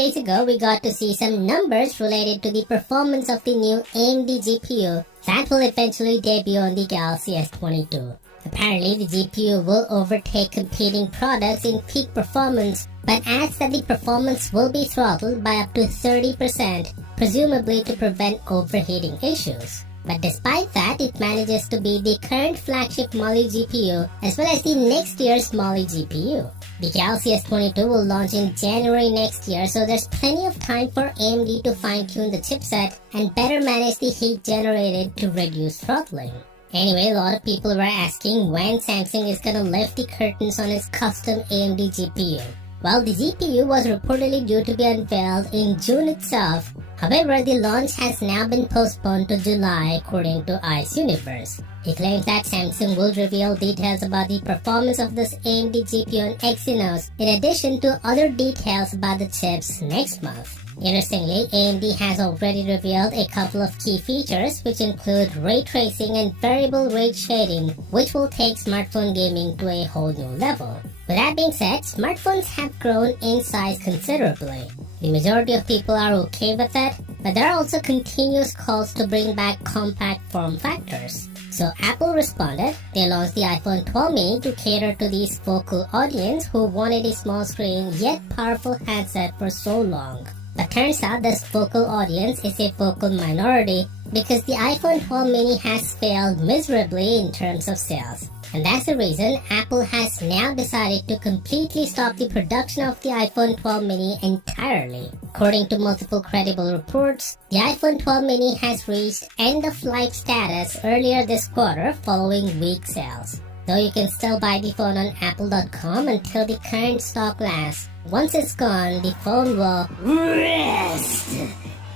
days ago, we got to see some numbers related to the performance of the new AMD GPU that will eventually debut on the Galaxy S22. Apparently, the GPU will overtake competing products in peak performance, but adds that the performance will be throttled by up to 30%, presumably to prevent overheating issues. But despite that, it manages to be the current flagship Mali GPU as well as the next year's Mali GPU. The Galaxy S22 will launch in January next year, so there's plenty of time for AMD to fine-tune the chipset and better manage the heat generated to reduce throttling. Anyway, a lot of people were asking when Samsung is gonna lift the curtains on its custom AMD GPU. Well, the GPU was reportedly due to be unveiled in June itself. However, the launch has now been postponed to July according to Ice Universe. He claims that Samsung will reveal details about the performance of this AMD GPU on Exynos in addition to other details about the chips next month. Interestingly, AMD has already revealed a couple of key features which include ray tracing and variable rate shading, which will take smartphone gaming to a whole new level. With that being said, smartphones have grown in size considerably. The majority of people are okay with that, but there are also continuous calls to bring back compact form factors. So Apple responded. They launched the iPhone 12 mini to cater to this vocal audience who wanted a small screen yet powerful handset for so long. But turns out this vocal audience is a vocal minority because the iPhone 12 mini has failed miserably in terms of sales. And that's the reason Apple has now decided to completely stop the production of the iPhone 12 mini entirely. According to multiple credible reports, the iPhone 12 mini has reached end-of-life status earlier this quarter following weak sales. Though you can still buy the phone on apple.com until the current stock lasts. Once it's gone, the phone will rest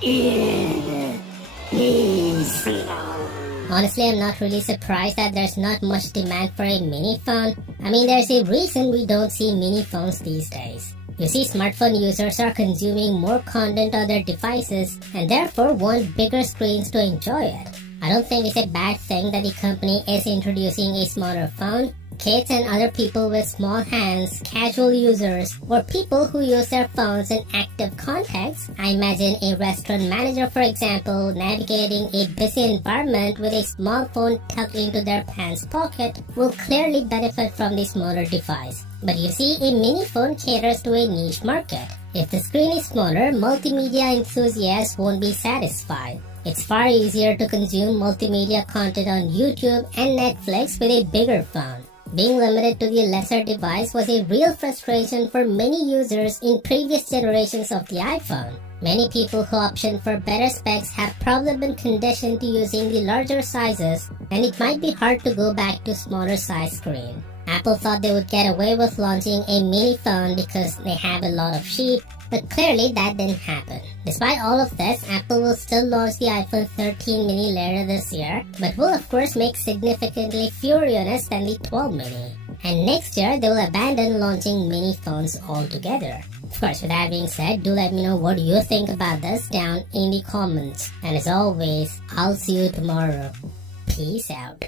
in peace. Honestly, I'm not really surprised that there's not much demand for a mini phone. I mean, there's a reason we don't see mini phones these days. You see, smartphone users are consuming more content on their devices and therefore want bigger screens to enjoy it. I don't think it's a bad thing that the company is introducing a smaller phone. Kids and other people with small hands, casual users, or people who use their phones in active contexts. I imagine a restaurant manager, for example, navigating a busy environment with a small phone tucked into their pants pocket will clearly benefit from the smaller device. But you see, a mini phone caters to a niche market. If the screen is smaller, multimedia enthusiasts won't be satisfied. It's far easier to consume multimedia content on YouTube and Netflix with a bigger phone. Being limited to the lesser device was a real frustration for many users in previous generations of the iPhone. Many people who option for better specs have probably been conditioned to using the larger sizes, and it might be hard to go back to smaller size screen. Apple thought they would get away with launching a mini phone because they have a lot of sheep, but clearly that didn't happen. Despite all of this, Apple will still launch the iPhone 13 mini later this year, but will of course make significantly fewer units than the 12 mini. And next year, they will abandon launching mini phones altogether. Of course, with that being said, do let me know what you think about this down in the comments. And as always, I'll see you tomorrow. Peace out.